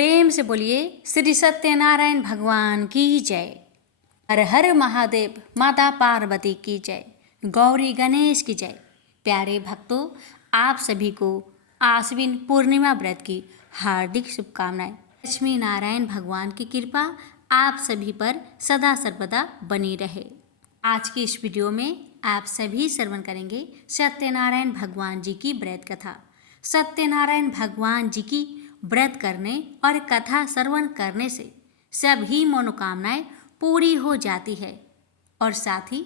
प्रेम से बोलिए श्री सत्यनारायण भगवान की जय। हर हर महादेव, माता पार्वती की जय, गौरी गणेश की जय। प्यारे भक्तों, आप सभी को आश्विन पूर्णिमा व्रत की हार्दिक शुभकामनाएं। लक्ष्मी नारायण भगवान की कृपा आप सभी पर सदा सर्वदा बनी रहे। आज की इस वीडियो में आप सभी श्रवण करेंगे सत्यनारायण भगवान जी की व्रत कथा। सत्यनारायण भगवान जी की व्रत करने और कथा श्रवण करने से सभी मनोकामनाएं पूरी हो जाती है और साथ ही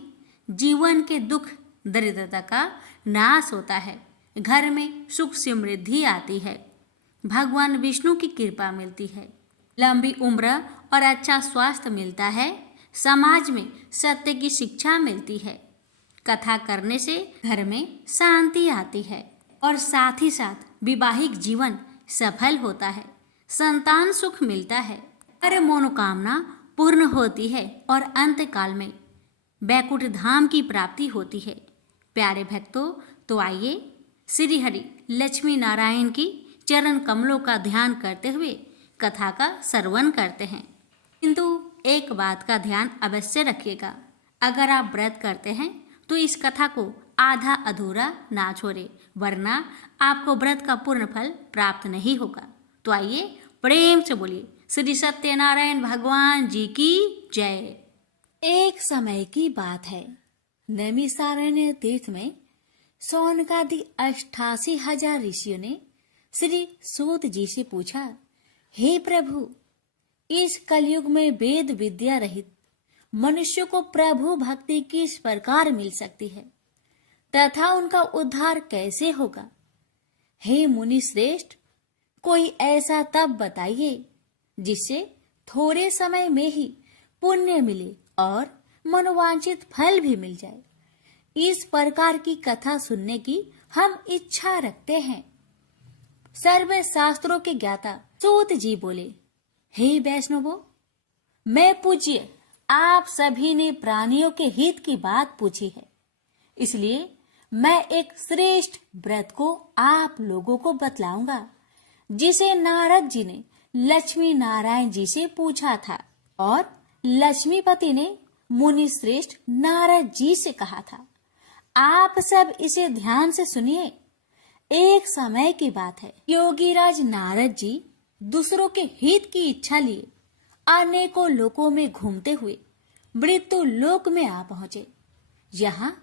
जीवन के दुख दरिद्रता का नाश होता है, घर में सुख समृद्धि आती है, भगवान विष्णु की कृपा मिलती है, लंबी उम्र और अच्छा स्वास्थ्य मिलता है, समाज में सत्य की शिक्षा मिलती है, कथा करने से घर में शांति आती है और साथ ही साथ वैवाहिक जीवन सफल होता है, संतान सुख मिलता है, हर मनोकामना पूर्ण होती है और अंत काल में बैकुंठ धाम की प्राप्ति होती है। प्यारे भक्तों, तो आइए श्री हरि लक्ष्मी नारायण की चरण कमलों का ध्यान करते हुए कथा का श्रवण करते हैं। किंतु एक बात का ध्यान अवश्य रखिएगा, अगर आप व्रत करते हैं तो इस कथा को आधा अधूरा ना छोड़े, वरना आपको व्रत का पूर्ण फल प्राप्त नहीं होगा। तो आइए प्रेम से बोलिए श्री सत्यनारायण भगवान जी की जय। एक समय की बात है, नैमिषारण्य तीर्थ में सौनकादि 88,000 ऋषियों ने श्री सूत जी से पूछा, हे प्रभु, इस कलयुग में वेद विद्या रहित मनुष्य को प्रभु भक्ति किस प्रकार मिल सकती है तथा उनका उद्धार कैसे होगा? हे मुनि श्रेष्ठ, कोई ऐसा तप बताइए जिससे थोड़े समय में ही पुण्य मिले और मनोवांछित फल भी मिल जाए। इस प्रकार की कथा सुनने की हम इच्छा रखते हैं। सर्व शास्त्रों के ज्ञाता सूत जी बोले, हे वैष्णवों, मैं पूज्य आप सभी ने प्राणियों के हित की बात पूछी है, इसलिए मैं एक श्रेष्ठ व्रत को आप लोगों को बतलाऊंगा जिसे नारद जी ने लक्ष्मी नारायण जी से पूछा था और लक्ष्मीपति ने मुनि श्रेष्ठ नारद जी से कहा था। आप सब इसे ध्यान से सुनिए। एक समय की बात है, योगीराज नारद जी दूसरों के हित की इच्छा लिए अनेकों लोकों में घूमते हुए मृत्यु लोक में आ पहुंचे। यहाँ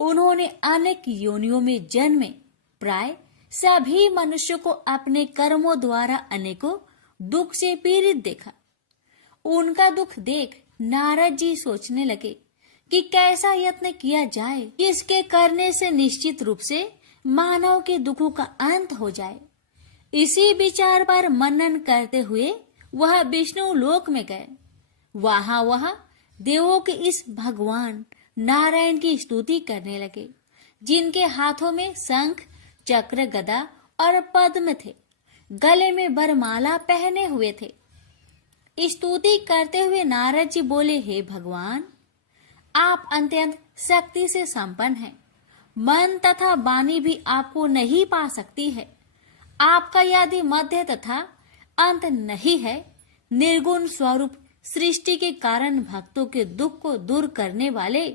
उन्होंने अनेक योनियों में जन्मे प्राय सभी मनुष्यों को अपने कर्मों द्वारा अनेकों दुख से पीड़ित देखा। उनका दुख देख नारद जी सोचने लगे कि कैसा यत्न किया जाए इसके करने से निश्चित रूप से मानव के दुखों का अंत हो जाए। इसी विचार पर मनन करते हुए वह विष्णु लोक में गए। वह देवों के इस भगवान नारायण की स्तुति करने लगे, जिनके हाथों में शंख, चक्र, गदा और पद्म थे, गले में वरमाला पहने हुए थे। स्तुति करते हुए नारद जी बोले, हे भगवान, आप अत्यंत शक्ति से संपन्न हैं, मन तथा वाणी भी आपको नहीं पा सकती है। आपका यदि मध्य तथा अंत नहीं है, निर्गुण स्वरूप सृष्टि के कारण भक्तों के दुख को दूर करने वाले,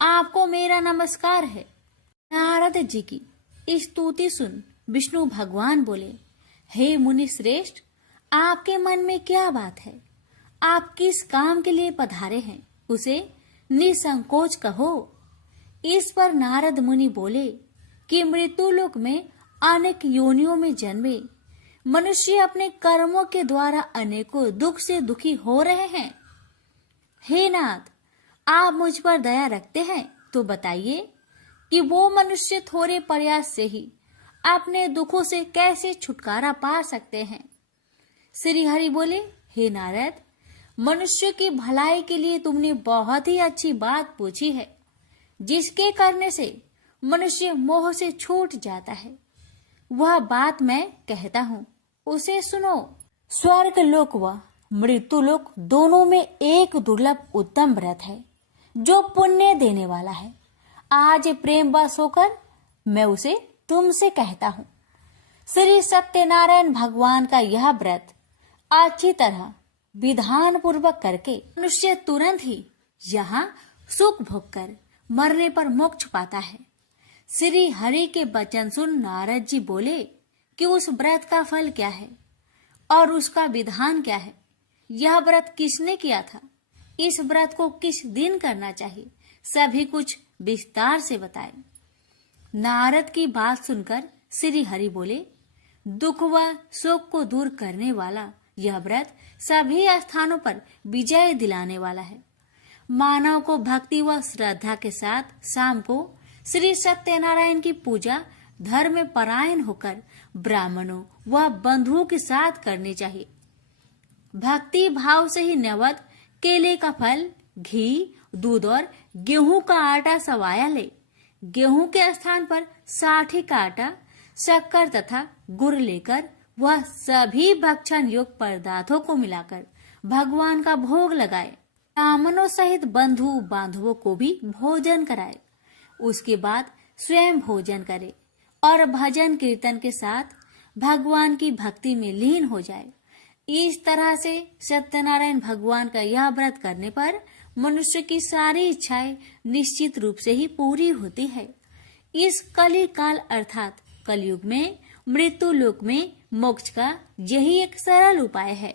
आपको मेरा नमस्कार है। नारद जी की स्तुति सुन विष्णु भगवान बोले, हे मुनि श्रेष्ठ, आपके मन में क्या बात है? आप किस काम के लिए पधारे हैं, उसे निसंकोच कहो। इस पर नारद मुनि बोले कि मृत्यु लोक में अनेक योनियों में जन्मे मनुष्य अपने कर्मों के द्वारा अनेकों दुख से दुखी हो रहे हैं। हे नाथ, आप मुझ पर दया रखते हैं तो बताइए कि वो मनुष्य थोड़े प्रयास से ही अपने दुखों से कैसे छुटकारा पा सकते हैं। श्री हरि बोले, हे नारद, मनुष्य की भलाई के लिए तुमने बहुत ही अच्छी बात पूछी है, जिसके करने से मनुष्य मोह से छूट जाता है। वह बात मैं कहता हूँ, उसे सुनो। स्वर्ग लोक व मृत्यु लोक दोनों में एक दुर्लभ उत्तम व्रत है जो पुण्य देने वाला है। आज प्रेम वश होकर मैं उसे तुमसे कहता हूँ। श्री सत्यनारायण भगवान का यह व्रत अच्छी तरह विधान पूर्वक करके मनुष्य तुरंत ही यहाँ सुख भोग कर मरने पर मोक्ष पाता है। श्री हरि के वचन सुन नारद जी बोले कि उस व्रत का फल क्या है और उसका विधान क्या है, यह व्रत किसने किया था, इस व्रत को किस दिन करना चाहिए, सभी कुछ विस्तार से बताए। नारद की बात सुनकर श्री हरि बोले, दुख व शोक को दूर करने वाला यह व्रत सभी स्थानों पर विजय दिलाने वाला है। मानव को भक्ति व श्रद्धा के साथ शाम को श्री सत्यनारायण की पूजा धर्म में परायण होकर ब्राह्मणों व बंधुओं के साथ करनी चाहिए। भक्ति भाव से ही नैवेद्य केले का फल, घी, दूध और गेहूं का आटा सवाया ले। गेहूं के स्थान पर साठी का आटा, शक्कर तथा गुड़ लेकर वह सभी भक्षण योग्य पदार्थों को मिलाकर भगवान का भोग लगाए। ब्राह्मणों सहित बंधु बांधवों को भी भोजन कराए। उसके बाद स्वयं भोजन करे और भजन कीर्तन के साथ भगवान की भक्ति में लीन हो जाए। इस तरह से सत्यनारायण भगवान का यह व्रत करने पर मनुष्य की सारी इच्छाएं निश्चित रूप से ही पूरी होती है। इस कली काल अर्थात कलयुग में मृत्यु लोक में मोक्ष का यही एक सरल उपाय है।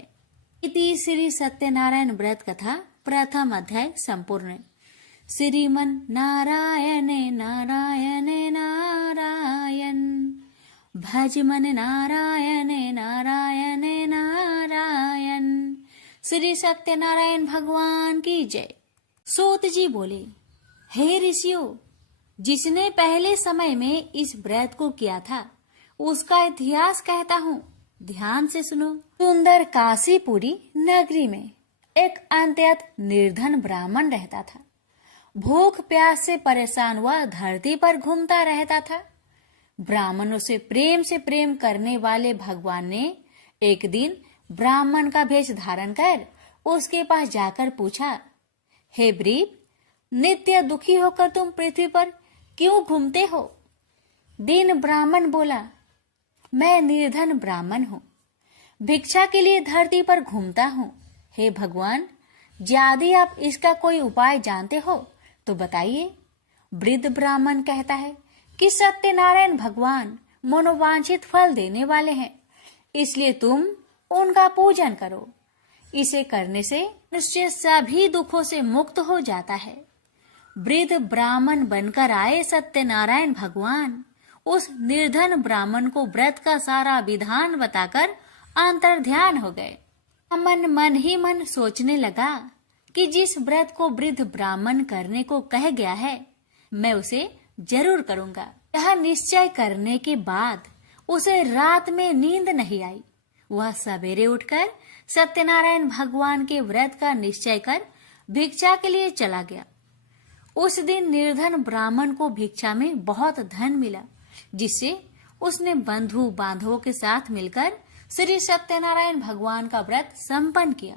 इति श्री सत्यनारायण व्रत कथा प्रथम अध्याय संपूर्ण। श्रीमन नारायणे नारायणे नारायण, भज मन नारायणे नारायणे नारायण। श्री सत्यनारायण भगवान की जय। सूत जी बोले, हे ऋषियों, जिसने पहले समय में इस व्रत को किया था उसका इतिहास कहता हूँ, ध्यान से सुनो। सुंदर काशीपुरी नगरी में एक अत्यंत निर्धन ब्राह्मण रहता था। भूख प्यास से परेशान हुआ धरती पर घूमता रहता था। ब्राह्मणों से प्रेम करने वाले भगवान ने एक दिन ब्राह्मण का भेष धारण कर उसके पास जाकर पूछा, हे ब्रीप, नित्य दुखी होकर तुम पृथ्वी पर क्यों घूमते हो? दीन ब्राह्मण बोला, मैं निर्धन ब्राह्मण हूँ, भिक्षा के लिए धरती पर घूमता हूँ। हे भगवान, यदि आप इसका कोई उपाय जानते हो तो बताइए। वृद्ध ब्राह्मण कहता है कि सत्यनारायण भगवान मनोवांछित फल देने वाले हैं, इसलिए तुम उनका पूजन करो। इसे करने से मनुष्य सभी दुखों से मुक्त हो जाता है। वृद्ध ब्राह्मण बनकर आए सत्यनारायण भगवान उस निर्धन ब्राह्मण को व्रत का सारा विधान बताकर अंतर्ध्यान हो गए। मन ही मन सोचने लगा कि जिस व्रत को वृद्ध ब्राह्मण करने को कह गया है, मैं उसे जरूर करूंगा। यह निश्चय करने के बाद उसे रात में नींद नहीं आई। वह सवेरे उठकर सत्यनारायण भगवान के व्रत का निश्चय कर भिक्षा के लिए चला गया। उस दिन निर्धन ब्राह्मण को भिक्षा में बहुत धन मिला, जिससे उसने बंधु बांधवों के साथ मिलकर श्री सत्यनारायण भगवान का व्रत संपन्न किया।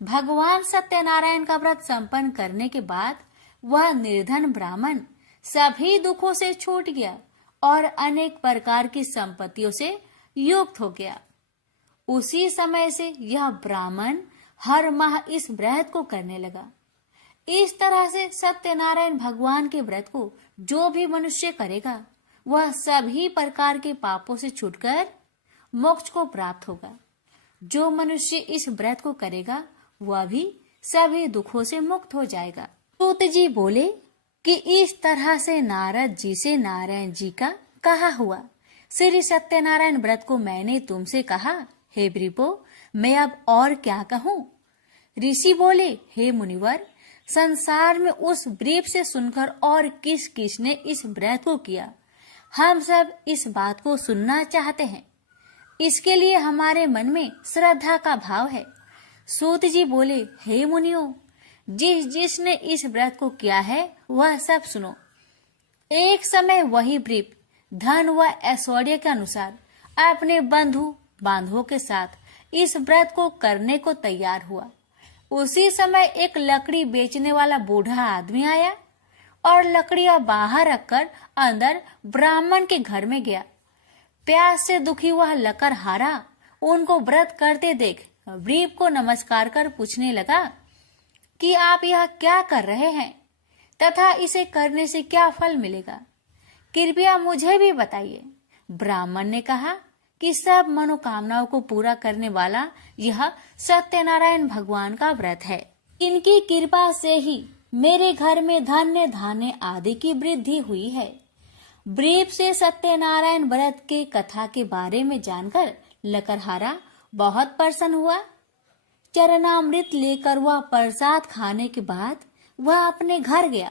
भगवान सत्यनारायण का व्रत संपन्न करने के बाद वह निर्धन ब्राह्मण सभी दुखों से छूट गया और अनेक प्रकार की संपत्तियों से युक्त हो गया। उसी समय से यह ब्राह्मण हर माह इस व्रत को करने लगा। इस तरह से सत्यनारायण भगवान के व्रत को जो भी मनुष्य करेगा वह सभी प्रकार के पापों से छूटकर मोक्ष को प्राप्त होगा। जो मनुष्य इस व्रत को करेगा वह भी सभी दुखों से मुक्त हो जाएगा। सूत जी बोले कि इस तरह से नारद जी से नारायण जी का कहा हुआ श्री सत्यनारायण व्रत को मैंने तुमसे कहा। हे ब्रीपो, मैं अब और क्या कहूँ? ऋषि बोले, हे मुनिवर, संसार में उस ब्रीप से सुनकर और किस किस ने इस व्रत को किया, हम सब इस बात को सुनना चाहते हैं। इसके लिए हमारे मन में श्रद्धा का भाव है। सूत जी बोले, हे मुनियों, जिसने इस व्रत को किया है वह सब सुनो। एक समय वही ब्रीप धन व ऐश्वर्य के अनुसार अपने बंधु बांधवों के साथ इस व्रत को करने को तैयार हुआ। उसी समय एक लकड़ी बेचने वाला बूढ़ा आदमी आया और लकड़ियां बाहर रखकर अंदर ब्राह्मण के घर में गया। प्यास से दुखी वह लकड़हारा उनको व्रत करते देख व्रीप को नमस्कार कर पूछने लगा कि आप यह क्या कर रहे हैं तथा इसे करने से क्या फल मिलेगा, कृपया मुझे भी बताइए। ब्राह्मण ने कहा कि सब मनोकामनाओं को पूरा करने वाला यह सत्यनारायण भगवान का व्रत है। इनकी कृपा से ही मेरे घर में धन्य धान्य आदि की वृद्धि हुई है। ब्रीप से सत्यनारायण व्रत के कथा के बारे में जानकर लकड़हारा बहुत प्रसन्न हुआ। चरणामृत लेकर वह प्रसाद खाने के बाद वह अपने घर गया।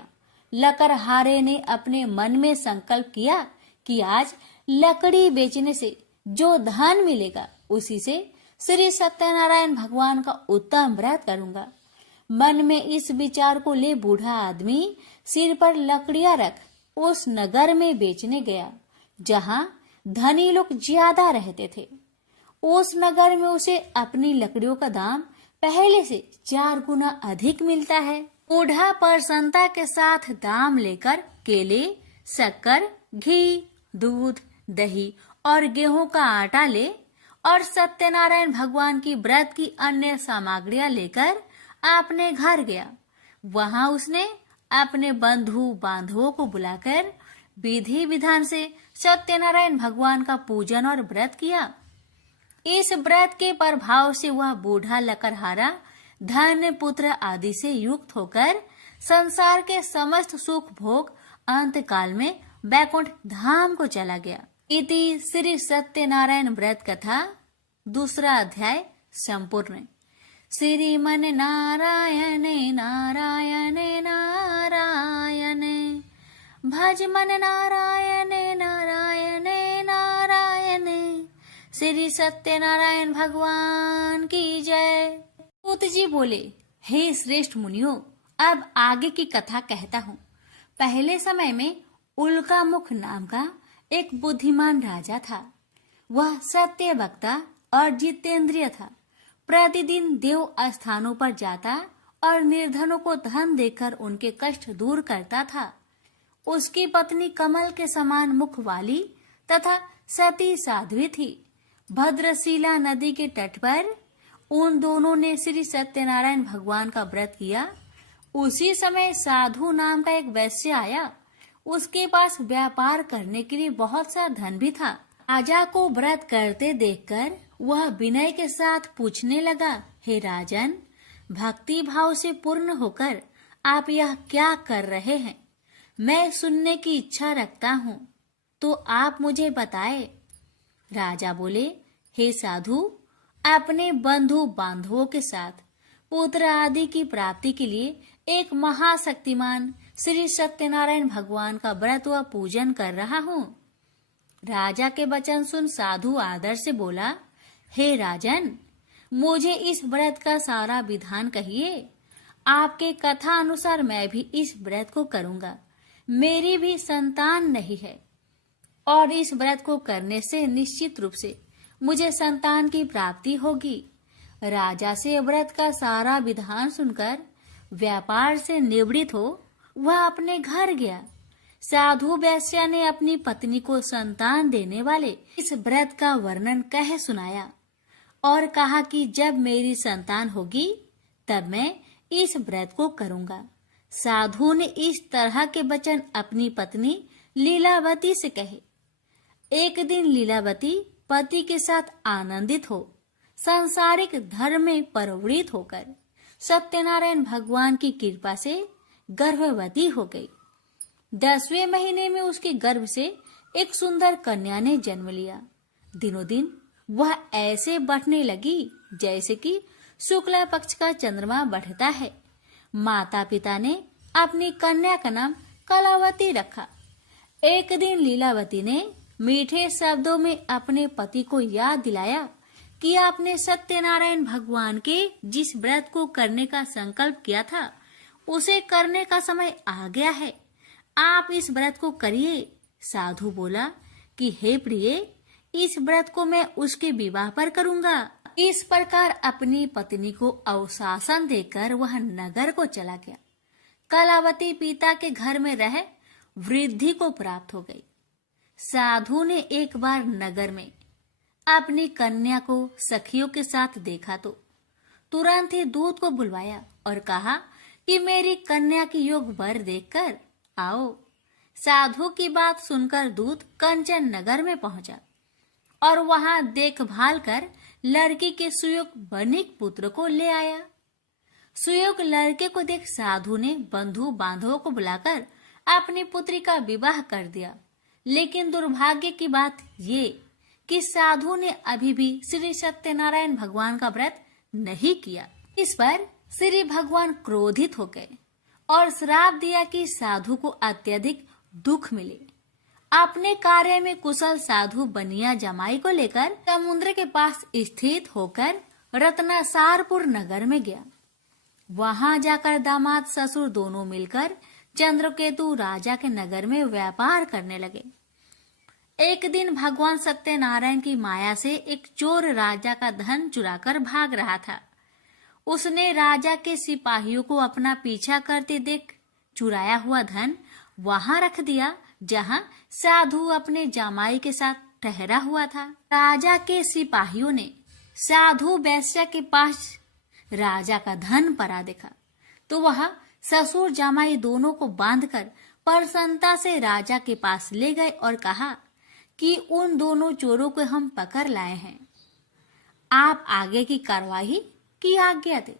लकड़हारे ने अपने मन में संकल्प किया कि आज लकड़ी बेचने से जो धन मिलेगा उसी से श्री सत्यनारायण भगवान का उत्तम व्रत करूंगा। मन में इस विचार को ले बूढ़ा आदमी सिर पर लकड़ियां रख उस नगर में बेचने गया जहां धनी लोग ज्यादा रहते थे। उस नगर में उसे अपनी लकड़ियों का दाम पहले से 4 गुना अधिक मिलता है। बूढ़ा प्रसन्नता के साथ दाम लेकर केले, शक्कर, घी, दूध, दही और गेहूं का आटा ले और सत्यनारायण भगवान की व्रत की अन्य सामग्रियां लेकर अपने घर गया। वहां उसने अपने बंधु बांधवों को बुलाकर विधि विधान से सत्यनारायण भगवान का पूजन और व्रत किया। इस व्रत के प्रभाव से वह बूढ़ा लकड़हारा धन पुत्र आदि से युक्त होकर संसार के समस्त सुख भोग अंत काल में बैकुंठ धाम को चला गया। इति श्री सत्यनारायण व्रत कथा 2 अध्याय संपूर्ण। श्रीमन नारायण नारायण नारायण भज मन नारायण नारायण नारायण। श्री सत्यनारायण भगवान की जय। सूत जी बोले, हे श्रेष्ठ मुनियों, अब आगे की कथा कहता हूँ। पहले समय में उल्का मुख नाम का एक बुद्धिमान राजा था। वह सत्य वक्ता और जितेंद्रिय था। प्रतिदिन देव स्थानों पर जाता और निर्धनों को धन देकर उनके कष्ट दूर करता था। उसकी पत्नी कमल के समान मुख वाली तथा सती साध्वी थी। भद्रशिला नदी के तट पर उन दोनों ने श्री सत्यनारायण भगवान का व्रत किया। उसी समय साधु नाम का एक वैश्य आया। उसके पास व्यापार करने के लिए बहुत सा धन भी था। राजा को व्रत करते देखकर वह विनय के साथ पूछने लगा, हे राजन, भक्ति भाव से पूर्ण होकर आप यह क्या कर रहे हैं? मैं सुनने की इच्छा रखता हूँ, तो आप मुझे बताए। राजा बोले, हे साधु, अपने बंधु बांधवों के साथ पुत्र आदि की प्राप्ति के लिए एक महाशक्तिमान श्री सत्यनारायण भगवान का व्रत व पूजन कर रहा हूँ। राजा के वचन सुन साधु आदर से बोला, हे राजन, मुझे इस व्रत का सारा विधान कहिए। आपके कथा अनुसार मैं भी इस व्रत को करूंगा। मेरी भी संतान नहीं है और इस व्रत को करने से निश्चित रूप से मुझे संतान की प्राप्ति होगी। राजा से व्रत का सारा विधान सुनकर व्यापार से निवृत्त हो वह अपने घर गया। साधु वैश्य ने अपनी पत्नी को संतान देने वाले इस व्रत का वर्णन कह सुनाया और कहा कि जब मेरी संतान होगी तब मैं इस व्रत को करूंगा। साधु ने इस तरह के वचन अपनी पत्नी लीलावती से कहे। एक दिन लीलावती पति के साथ आनंदित हो सांसारिक धर्म में प्रवृत्त होकर सत्यनारायण भगवान की कृपा से गर्भवती हो गई। 10वें महीने में उसके गर्भ से एक सुंदर कन्या ने जन्म लिया। दिनों दिन वह ऐसे बढ़ने लगी जैसे कि शुक्ला पक्ष का चंद्रमा बढ़ता है। माता पिता ने अपनी कन्या का नाम कलावती रखा। एक दिन लीलावती ने मीठे शब्दों में अपने पति को याद दिलाया कि आपने सत्यनारायण भगवान के जिस व्रत को करने का संकल्प किया था उसे करने का समय आ गया है। आप इस व्रत को करिए। साधु बोला कि हे प्रिय, इस व्रत को मैं उसके विवाह पर करूंगा। इस प्रकार अपनी पत्नी को अवशासन देकर वह नगर को चला गया। कलावती पिता के घर में रह वृद्धि को प्राप्त हो गई। साधु ने एक बार नगर में अपनी कन्या को सखियों के साथ देखा तो तुरंत ही दूत को बुलवाया और कहा कि मेरी कन्या की योग वर देखकर आओ। साधु की बात सुनकर दूत कंचन नगर में पहुंचा और वहां देखभाल कर लड़की के सुयोग बनिक पुत्र को ले आया। सुयोग लड़के को देख साधु ने बंधु बांधवों को बुलाकर अपनी पुत्री का विवाह कर दिया। लेकिन दुर्भाग्य की बात ये कि साधु ने अभी भी श्री सत्यनारायण भगवान का व्रत नहीं किया। इस पर श्री भगवान क्रोधित हो गए और श्राप दिया कि साधु को अत्यधिक दुख मिले। अपने कार्य में कुशल साधु बनिया जमाई को लेकर समुद्र के पास स्थित होकर रत्नासारपुर नगर में गया। वहां जाकर दामाद ससुर दोनों मिलकर चंद्रकेतु राजा के नगर में व्यापार करने लगे। एक दिन भगवान सत्यनारायण की माया से एक चोर राजा का धन चुराकर भाग रहा था। उसने राजा के सिपाहियों को अपना पीछा करते देख चुराया हुआ धन वहां रख दिया जहां साधु अपने जमाई के साथ ठहरा हुआ था। राजा के सिपाहियों ने साधु वैश्या के पास राजा का धन पड़ा देखा तो वह ससुर जमाई दोनों को बांधकर प्रसन्नता से राजा के पास ले गए और कहा कि उन दोनों चोरों को हम पकड़ लाए हैं, आप आगे की कार्रवाई की आज्ञा दे।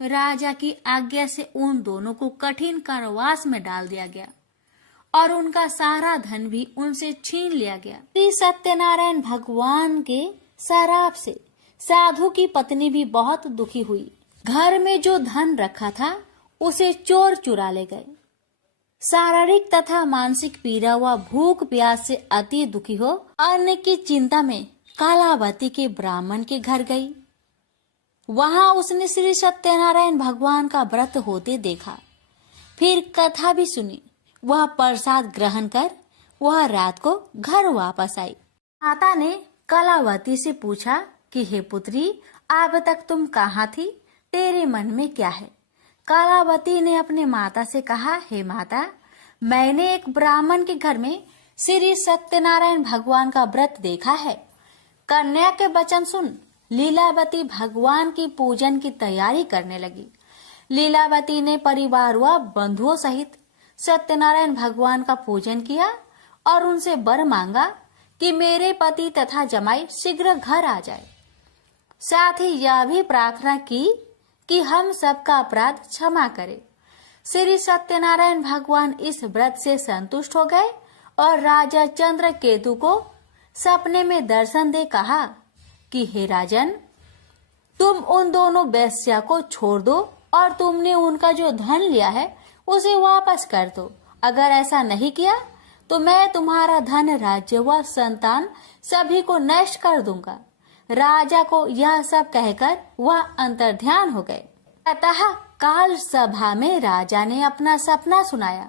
राजा की आज्ञा से उन दोनों को कठिन कारावास में डाल दिया गया और उनका सारा धन भी उनसे छीन लिया गया। श्री सत्यनारायण भगवान के श्राप से साधु की पत्नी भी बहुत दुखी हुई। घर में जो धन रखा था उसे चोर चुरा ले गए। शारीरिक तथा मानसिक पीड़ा व भूख प्यास से अति दुखी हो अन्न की चिंता में कालावती के ब्राह्मण के घर गई। वहां उसने श्री सत्यनारायण भगवान का व्रत होते देखा। फिर कथा भी सुनी। वह प्रसाद ग्रहण कर वह रात को घर वापस आई। माता ने कलावती से पूछा कि हे पुत्री, अब तक तुम कहाँ थी, तेरे मन में क्या है? कलावती ने अपने माता से कहा, हे माता, मैंने एक ब्राह्मण के घर में श्री सत्यनारायण भगवान का व्रत देखा है। कन्या के वचन सुन लीलावती भगवान की पूजन की तैयारी करने लगी। लीलावती ने परिवार व बंधुओं सहित सत्यनारायण भगवान का पूजन किया और उनसे वर मांगा कि मेरे पति तथा जमाई शीघ्र घर आ जाए। साथ ही यह भी प्रार्थना की कि हम सबका अपराध क्षमा करे। श्री सत्यनारायण भगवान इस व्रत से संतुष्ट हो गए और राजा चंद्रकेतु को सपने में दर्शन दे कहा कि हे राजन, तुम उन दोनों वेश्या को छोड़ दो और तुमने उनका जो धन लिया है उसे वापस कर दो। अगर ऐसा नहीं किया तो मैं तुम्हारा धन, राज्य व संतान सभी को नष्ट कर दूंगा। राजा को यह सब कहकर वह अंतर्ध्यान हो गए। अतः काल सभा में राजा ने अपना सपना सुनाया।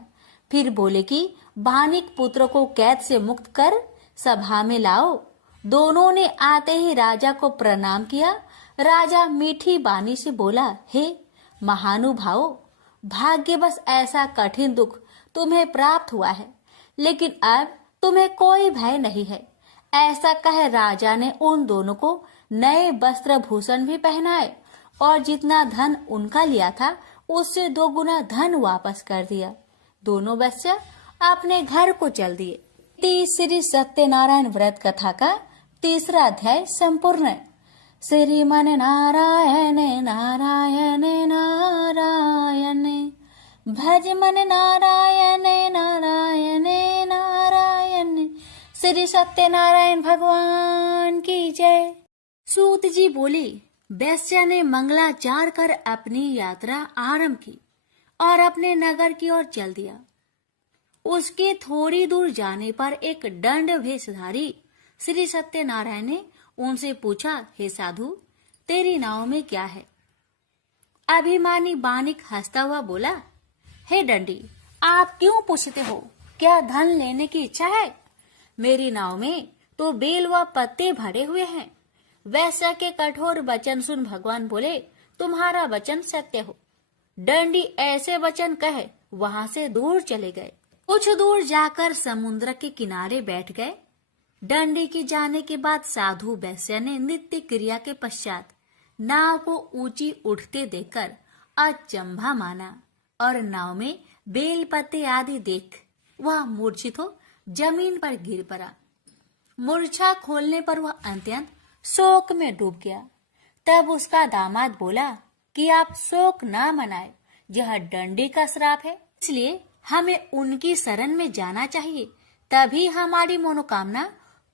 फिर बोले कि बानिक पुत्र को कैद से मुक्त कर सभा में लाओ। दोनों ने आते ही राजा को प्रणाम किया। राजा मीठी बानी से बोला, हे महानुभावों, भाग्यवश ऐसा कठिन दुख तुम्हें प्राप्त हुआ है, लेकिन अब तुम्हें कोई भय नहीं है। ऐसा कह राजा ने उन दोनों को नए वस्त्र भूषण भी पहनाए और जितना धन उनका लिया था उससे 2 गुना धन वापस कर दिया। दोनों वेश्या अपने घर को चल दिए। श्री सत्यनारायण व्रत कथा का 3रा अध्याय संपूर्ण। श्रीमन नारायण नारायण नारायण, भज मन नारायण नारायण नारायण। श्री सत्यनारायण भगवान की जय। सूत जी बोले, वैश्या ने मंगलाचार कर अपनी यात्रा आरंभ की और अपने नगर की ओर चल दिया। उसके थोड़ी दूर जाने पर एक दंड वेशधारी श्री सत्यनारायण ने उनसे पूछा, हे साधु, तेरी नाव में क्या है? अभिमानी बानिक हंसता हुआ बोला, हे दंडी, आप क्यों पूछते हो? क्या धन लेने की इच्छा है? मेरी नाव में तो बेल व पत्ते भरे हुए हैं। वैश्या के कठोर वचन सुन भगवान बोले, तुम्हारा वचन सत्य हो। दंडी ऐसे वचन कहे वहां से दूर चले गए। कुछ दूर जाकर समुद्र के किनारे बैठ गए। डंडी के जाने के बाद साधु वैश्य ने नित्य क्रिया के पश्चात नाव को ऊंची उठते देखकर अचंभा माना और नाव में बेल पत्ते आदि देख वह मूर्छित हो जमीन पर गिर पड़ा। मूर्छा खोलने पर वह अत्यंत शोक में डूब गया। तब उसका दामाद बोला कि आप शोक न मनाए, यह डंडी का श्राप है, इसलिए हमें उनकी शरण में जाना चाहिए, तभी हमारी मनोकामना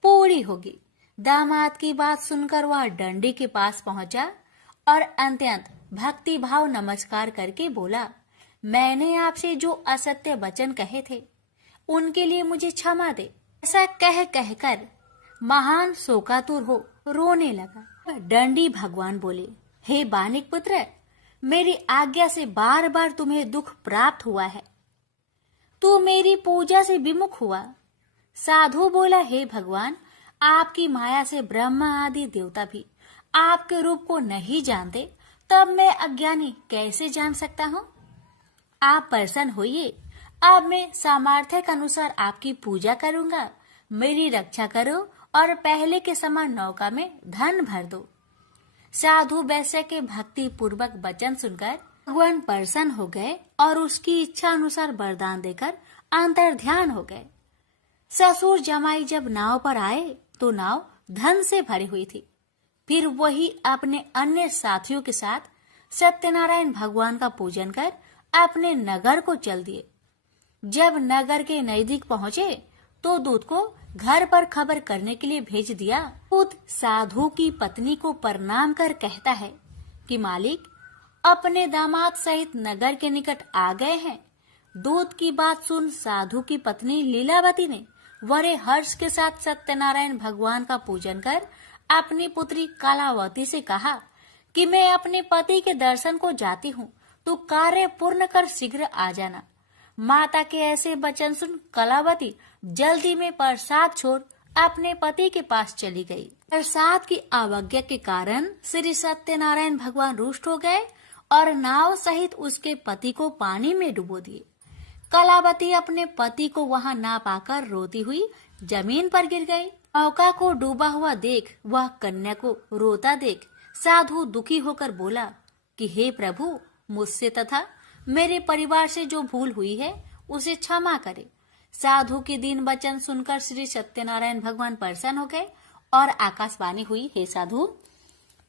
पूरी होगी। दामाद की बात सुनकर वह डंडी के पास पहुंचा और अत्यंत भक्ति भाव नमस्कार करके बोला, मैंने आपसे जो असत्य वचन कहे थे उनके लिए मुझे क्षमा दे। ऐसा कहकर महान शोकातुर हो रोने लगा। डंडी भगवान बोले, हे बानिक पुत्र, मेरी आज्ञा से बार बार तुम्हें दुख प्राप्त हुआ है, तू मेरी पूजा से विमुख हुआ। साधु बोला, हे भगवान, आपकी माया से ब्रह्मा आदि देवता भी आपके रूप को नहीं जानते, तब मैं अज्ञानी कैसे जान सकता हूँ। आप प्रसन्न होइए, अब मैं सामर्थ्य के अनुसार आपकी पूजा करूंगा। मेरी रक्षा करो और पहले के समान नौका में धन भर दो। साधु वैश्य के भक्ति पूर्वक वचन सुनकर भगवान प्रसन्न हो गए और उसकी इच्छा अनुसार वरदान देकर अंतर्ध्यान हो गए। ससुर जमाई जब नाव पर आए तो नाव धन से भरी हुई थी। फिर वही अपने अन्य साथियों के साथ सत्यनारायण भगवान का पूजन कर अपने नगर को चल दिए। जब नगर के नजदीक पहुंचे तो दूत को घर पर खबर करने के लिए भेज दिया। दूत साधु की पत्नी को प्रणाम कर कहता है कि मालिक अपने दामाद सहित नगर के निकट आ गए हैं। दूत की बात सुन साधु की पत्नी लीलावती ने बड़े हर्ष के साथ सत्यनारायण भगवान का पूजन कर अपनी पुत्री कलावती से कहा कि मैं अपने पति के दर्शन को जाती हूँ, तू कार्य पूर्ण कर शीघ्र आ जाना। माता के ऐसे वचन सुन कलावती जल्दी में प्रसाद छोड़ अपने पति के पास चली गई। प्रसाद की अवज्ञा के कारण श्री सत्यनारायण भगवान रुष्ट हो गए और नाव सहित उसके पति को पानी में डुबो दिए। कलावती अपने पति को वहां ना पाकर रोती हुई जमीन पर गिर गई। नौका को डूबा हुआ देख वह कन्या को रोता देख साधु दुखी होकर बोला कि हे प्रभु, मुझसे तथा मेरे परिवार से जो भूल हुई है उसे क्षमा करे। साधु के दीन वचन सुनकर श्री सत्यनारायण भगवान प्रसन्न हो गए और आकाशवाणी हुई, हे साधु,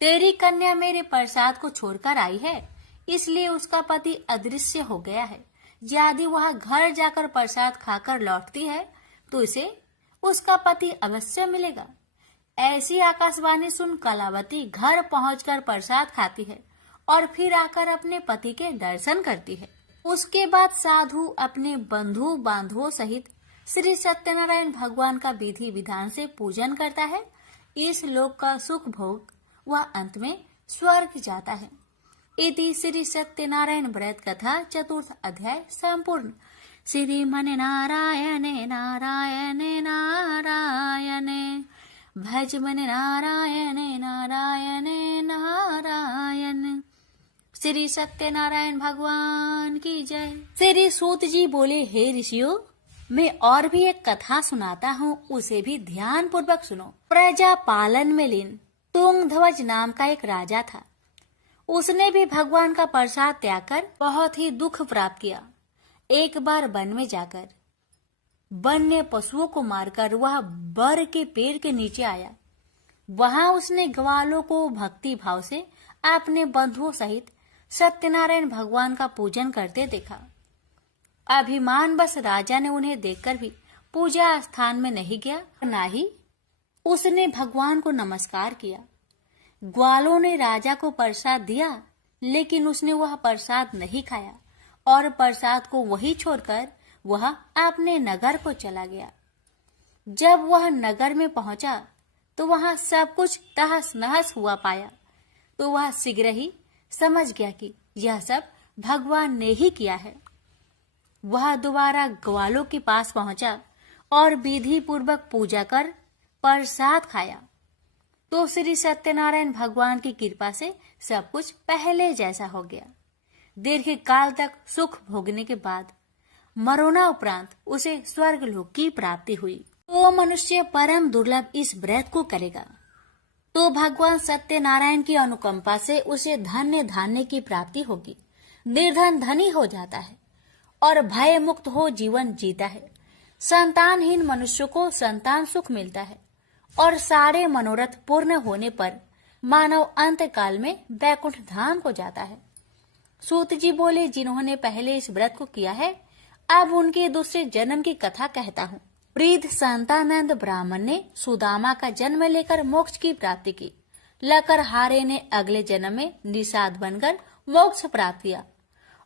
तेरी कन्या मेरे प्रसाद को छोड़कर आई है, इसलिए उसका पति अदृश्य हो गया है। यदि वह घर जाकर प्रसाद खाकर लौटती है तो इसे उसका पति अवश्य मिलेगा। ऐसी आकाशवाणी सुन कलावती घर पहुंचकर प्रसाद खाती है और फिर आकर अपने पति के दर्शन करती है। उसके बाद साधु अपने बंधु बांधवों सहित श्री सत्यनारायण भगवान का विधि विधान से पूजन करता है। इस लोक का सुख भोग वह अंत में स्वर्ग जाता है। इति श्री सत्यनारायण व्रत कथा चतुर्थ अध्याय संपूर्ण। श्रीमन नारायणे नारायणे नारायणे भज मन नारायणे नारायणे नारायण। श्री सत्यनारायण भगवान की जय। श्री सूत जी बोले, हे ऋषियों, मैं और भी एक कथा सुनाता हूँ, उसे भी ध्यान पूर्वक सुनो। प्रजा पालन में लीन तुंगध्वज नाम का एक राजा था। उसने भी भगवान का प्रसाद त्याग कर बहुत ही दुख प्राप्त किया। एक बार वन में जाकर वन्य पशुओं को मारकर वह बर के पेड़ के नीचे आया। वहां उसने ग्वालों को भक्ति भाव से अपने बंधुओं सहित सत्यनारायण भगवान का पूजन करते देखा। अभिमानवश राजा ने उन्हें देखकर भी पूजा स्थान में नहीं गया, न ही उसने भगवान को नमस्कार किया। ग्वालों ने राजा को प्रसाद दिया, लेकिन उसने वह प्रसाद नहीं खाया और प्रसाद को वहीं छोड़कर वह अपने नगर को चला गया। जब वह नगर में पहुंचा तो वहां सब कुछ तहस नहस हुआ पाया, तो वह शीघ्र ही समझ गया कि यह सब भगवान ने ही किया है। वह दोबारा ग्वालों के पास पहुंचा और विधि पूर्वक पूजा कर प्रसाद खाया, तो श्री सत्यनारायण भगवान की कृपा से सब कुछ पहले जैसा हो गया। दीर्घ काल तक सुख भोगने के बाद मरोना उपरांत उसे स्वर्ग लोक की प्राप्ति हुई। तो मनुष्य परम दुर्लभ इस व्रत को करेगा तो भगवान सत्यनारायण की अनुकंपा से उसे धन्य धान्य की प्राप्ति होगी। निर्धन धनी हो जाता है और भय मुक्त हो जीवन जीता है। संतानहीन मनुष्य को संतान सुख मिलता है और सारे मनोरथ पूर्ण होने पर मानव अंत काल में वैकुंठ धाम को जाता है। सूत जी बोले, जिन्होंने पहले इस व्रत को किया है अब उनके दूसरे जन्म की कथा कहता हूँ। वृद्ध संतानंद ब्राह्मण ने सुदामा का जन्म लेकर मोक्ष की प्राप्ति की। लकरहारे ने अगले जन्म में निषाद बनकर मोक्ष प्राप्त किया।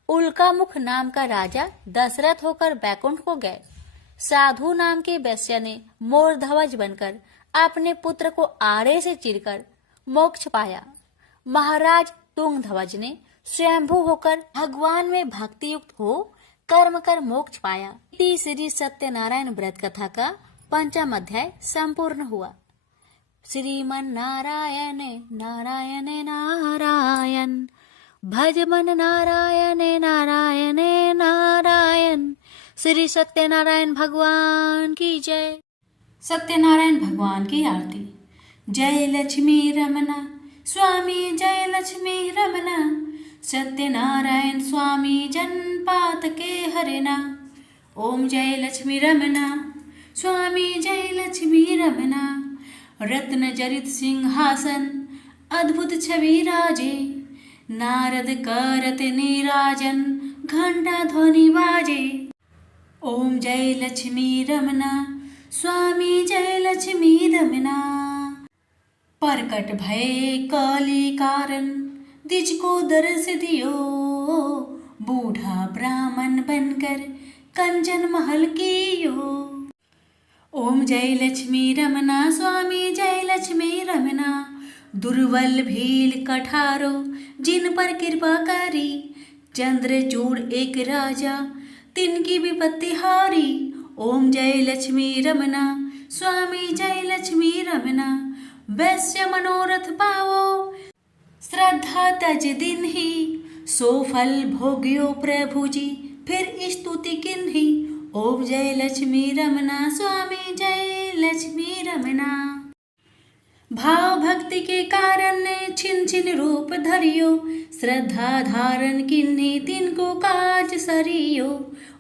उल्का मुख नाम का राजा दशरथ होकर बैकुंठ को गए। साधु नाम के वैश्य ने मोर ध्वज बनकर अपने पुत्र को आरे से चीरकर मोक्ष पाया। महाराज तुंग ध्वज ने स्वयंभू होकर भगवान में भक्ति युक्त हो कर्म कर मोक्ष पाया। श्री सत्यनारायण व्रत कथा का 5वां अध्याय संपूर्ण हुआ। श्रीमन नारायण नारायण नारायण भज मन नारायण नारायण नारायण। श्री सत्यनारायण भगवान की जय। सत्यनारायण भगवान की आरती। जय लक्ष्मी रमना स्वामी, जय लक्ष्मी रमना। सत्यनारायण स्वामी जनपात के हरना। ओम जय लक्ष्मी रमना स्वामी, जय लक्ष्मी रमना। रत्न जरित सिंहासन अद्भुत छवि राजे। नारद करत नीराजन घंटा ध्वनि बाजे। ओम जय लक्ष्मी रमना स्वामी, जय लक्ष्मी रमना। प्रकट भय काली कारण द्विज को दर्श दियो। बूढ़ा ब्राह्मण बनकर कंचन महल कियो। ओम जय लक्ष्मी रमना स्वामी, जय लक्ष्मी रमना। दुर्बल भील कठारो जिन पर कृपा करी। चंद्रचूड़ एक राजा तिनकी विपत्ति हारी। ओम जय लक्ष्मी रमना स्वामी, जय लक्ष्मी रमना। वैश्य मनोरथ पावो श्रद्धा तज दिन ही। सो फल भोग्यो प्रभु जी फिर स्तुति किन्ही। ओम जय लक्ष्मी रमना स्वामी, जय लक्ष्मी रमना। भाव भक्ति के कारण ने छिन छिन रूप धरियो। श्रद्धा धारण किन्ही तिनको काज सरियो।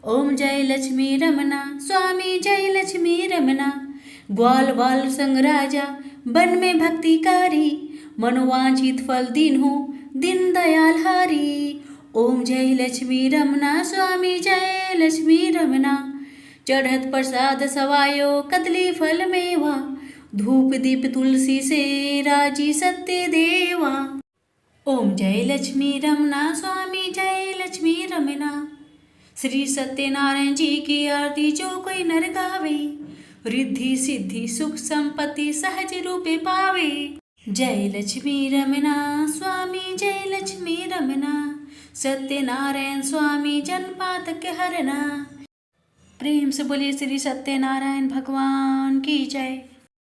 ओम जय लक्ष्मी रमना स्वामी, जय लक्ष्मी रमना। ग्वाल वाल संग राजा वन में भक्ति कारी। मनोवांछित फल दीन्हो दिन दयाल हारी। ओम जय लक्ष्मी रमना स्वामी, जय लक्ष्मी रमना। चढ़त प्रसाद सवायो कदली फल मेवा। धूप दीप तुलसी से राजी सत्य देवा। ओम जय लक्ष्मी रमना स्वामी, जय लक्ष्मी रमना। श्री सत्यनारायण जी की आरती जो कोई नर गावे। रिद्धि सिद्धि सुख संपत्ति सहज रूपे पावे। जय लक्ष्मी रमना स्वामी, जय लक्ष्मी रमना। सत्यनारायण स्वामी जनपात के हरना। प्रेम से बोलिए श्री सत्यनारायण भगवान की जय।